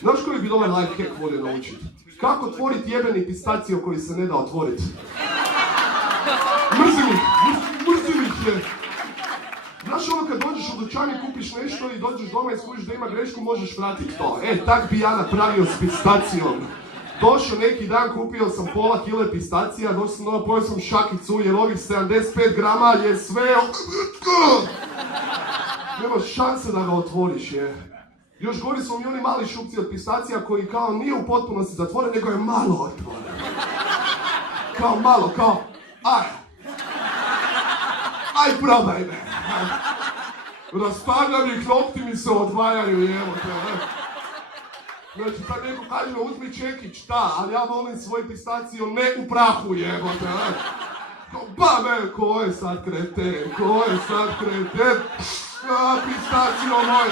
Znaš koji bi dobar life hack volio naučiti? Kako otvoriti jebeni pistacio koji se ne da otvoriti? Mrzim ih je. Znaš ono kad dođeš u dućan i kupiš nešto i dođeš doma i skužiš da ima grešku, možeš vratiti to. Tak bi ja napravio s pistacijom. Došao neki dan, kupio sam pola kile pistacija, došao sam doma, pojeo sam šakicu jer ovih 75 grama je sve... Nema šanse da ga otvoriš, je. Još gori su mi oni mali šupci od pistacija koji kao nije u potpunosti zatvoren, nego je malo otvoren. Kao malo, kao... Aj probaj me. Rastavljam ih, nokti mi se odvajaju, evo te. Znači, sad neko kaže, uzmi čekić, da, ali ja volim svoj pistacio ne u prahu, evo te. Ba me, ko je sad kreten? Pistacio moj,